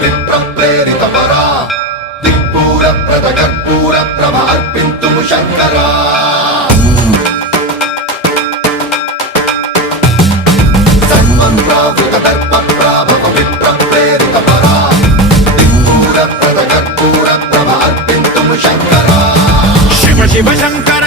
విప్రప్రేరిత పరా దిక్పూర ప్రద కర్పూర ప్రభ అర్పింతుము శంకరా సన్మంత్రావృత దర్ప ప్రాభవ విప్రప్రేరిత పరా దిక్పూర ప్రద కర్పూర ప్రభ అర్పింతుము శంకరా శివ శివ శంకర